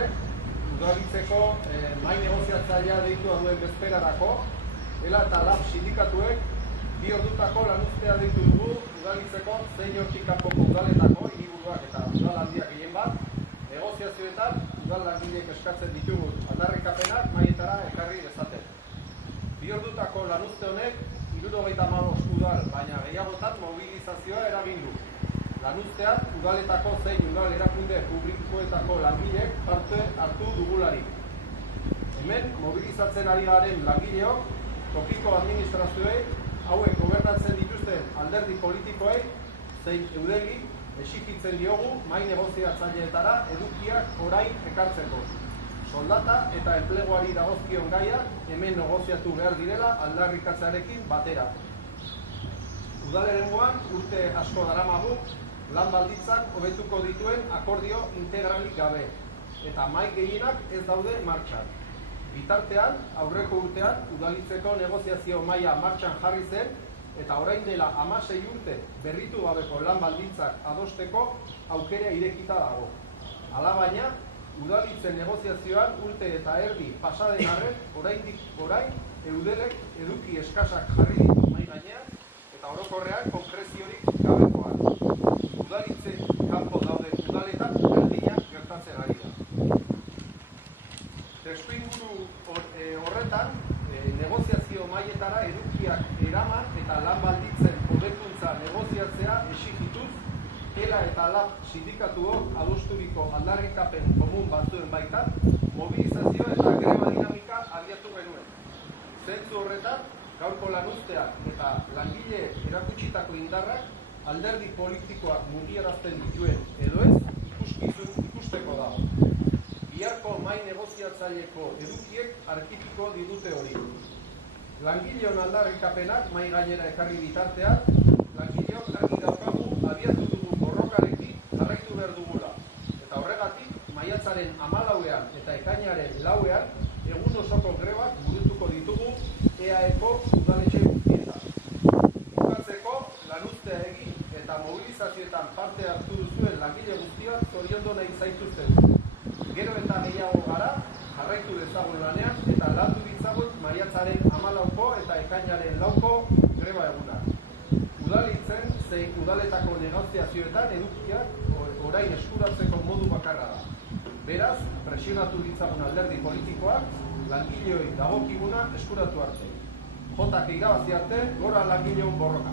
Udalek udalitzeko mahai negoziatzailea deitua duen bezperarako, ELA eta LAB sindikatuek 2 ordutako lanuztea deitu dugu udalitzeko zein hortik kanpoko udaletako, hiriburuak eta udal handiak gehien bat, negoziazioetan udal langileek eskatzen ditugun aldarrikapenak maietara ekarri dezaten. 2 ordutako lanuzte honek 75 udal, baina gehiagotan mobilizazioa eragin du. Lanuztean udaletako zein udal erakunde publikoetako langileek parte hartu dugularik. Hemen mobilizatzen ari garen langileok tokiko administrazioei hauek gobernatzen dituzten alderdi politikoei zein eudeli exigitzen diogu mahai negoziatzaileetara edukiak orain ekartzeko. Soldata eta enpleguari dagozkion gaia hemen negoziatu behar direla aldarrikatzearekin batera. Udalerengoan urte asko daramagu lan baldintzak hobetuko dituen akordio integralik gabe eta mahai gehienak ez daude martxan. Bitartean, aurreko urtean, udalitzeko negoziazio maila martxan jarri zen eta orain dela 16 urte berritu gabeko lan baldintzak adosteko aukera irekita dago. Alabaina, udalitzen negoziazioan urte eta erdi pasaden arren, orain eudelek eduki eskasak jarri ditu mahai gainean eta orokorrean konkreziorik gabekoan. Udalitzen kanpo dauden udaletan erdinak gertatzen ari da. Testuinguru horretan, negoziazio mailetara edukiak eraman eta lan baldintzen hobekuntza negoziatzea exigituz, ELA eta LAB sindikatuok adosturiko aldarrikapen komun batzuen baitan, mobilizazio eta greba dinamika abiatu genuen. Zentzu horretan, gaurko lanuzteak eta langile erakutsitako indarrak alderdi politikoak mugiarazten dituen edo ez ikusteko dago. Biharko mahai negoziatzaileko edukiek argituko digute hori. Langileon aldarrikapenak mahai gainera ekarri bitartean, langileok argi daukagu abiatu dugun borrokarekin jarraitu behar dugula. Eta horregatik, maiatzaren 14ean eta ekainaren 4ean egun osoko grebak burutuko ditugu EAeko udaletxe guztietan. Bukatzeko, lanuztea egin eta mobilizazioetan parte hartu duzuen langile guztiak zoriondu nahi zaituzten. Gero eta gehiago gara, jarraitu dezagun lanean eta landu ditzagun maiatzaren 14ko eta ekainaren 4ko greba egunak. Udalitzen zein udaletako negoziazioetan edukiak orain eskuratzeko modu bakarra da. Beraz, presionatu ditzagun alderdi politikoak langileoi dagokiguna eskuratu arte. Jotak irabazi arte, gora langileon borroka.